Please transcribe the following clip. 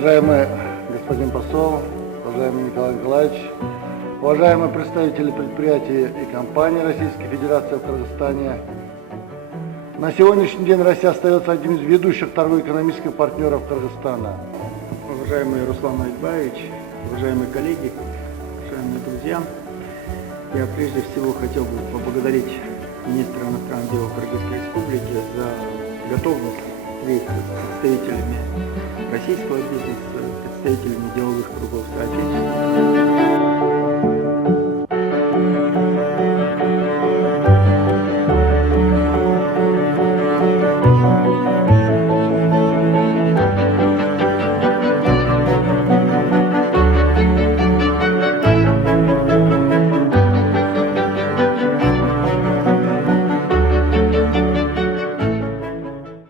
Уважаемый господин посол, уважаемый Николай Николаевич, уважаемые представители предприятий и компаний Российской Федерации в Кыргызстане, на сегодняшний день Россия остается одним из ведущих торгово-экономических партнеров Кыргызстана. Уважаемый Руслан Айтбаевич, уважаемые коллеги, уважаемые друзья, я прежде всего хотел бы поблагодарить министра иностранных дел Кыргызской Республики за готовность встреч с представителями российского бизнеса, представителями деловых кругов соотечественников.